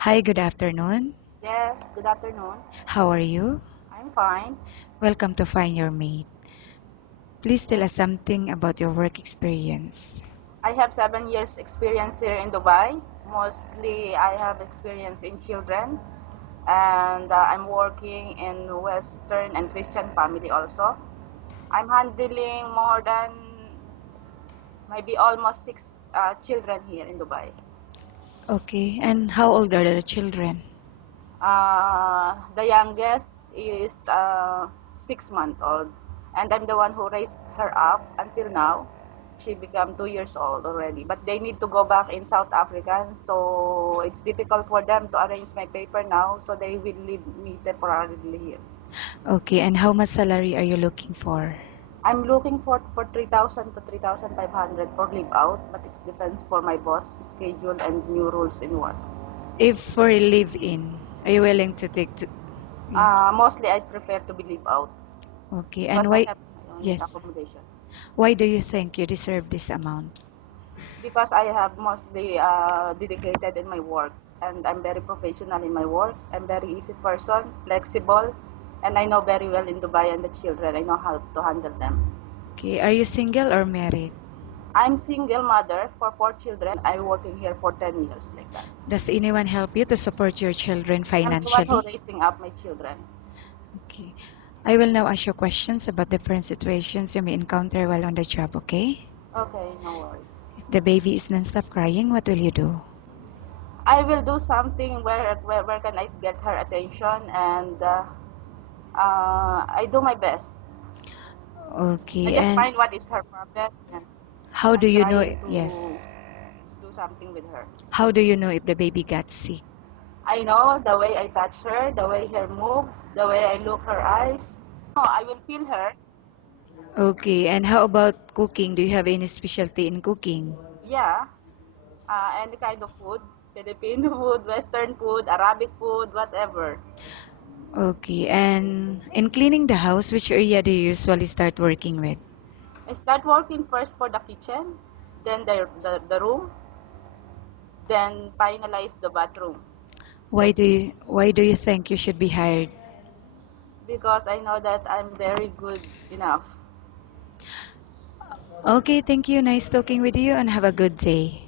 Hi, good afternoon. Yes, good afternoon. How are you? I'm fine. Welcome to Find Your Mate. Please tell Yes. us something about your work experience. I have 7 years experience here in Dubai. Mostly I have experience in children and I'm working in Western and Christian family also. I'm handling more than maybe almost six children here in Dubai. Okay, and how old are the children? The youngest is 6 months old, and I'm the one who raised her up until now. She became 2 years old already, but they need to go back in South Africa, so it's difficult for them to arrange my paper now, so they will leave me temporarily here. Okay, and how much salary are you looking for? I'm looking for 3,000 to 3,500 for leave out, but it depends for my boss schedule and new rules in work. If for a live-in, are you willing to take to? Yes. Mostly I prefer to be leave out Okay, and because I why? have my own Yes. accommodation. Why do you think you deserve this amount? Because I have mostly dedicated in my work and I'm very professional in my work. I'm very easy person, flexible, and I know very well in Dubai and the children. I know how to handle them. Okay, are you single or married? I'm single mother for 4 children. I'm working here for 10 years like that. Does anyone help you to support your children I'm the one who financially? raising up my children. Okay. I will now ask you questions about different situations you may encounter while on the job, okay? Okay, no worries. If the baby is non-stop crying, what will you do? I will do something where can I get her attention and I do my best. I Okay, just and find what is her problem and how do I'm you know? trying to Yes. do something with her. How do you know if the baby got sick? I know the way I touch her, the way her move, the way I look her eyes. Oh, I will feel her. Okay, and how about cooking? Do you have any specialty in cooking? Yeah, any kind of food, Filipino food, Western food, Arabic food, whatever. Okay, and in cleaning the house, which area do you usually start working with? I start working first for the kitchen, then the room, then finalize the bathroom. That's it. Why do you think you should be hired? Because I know that I'm very good enough. Okay, thank you. Nice talking with you and have a good day.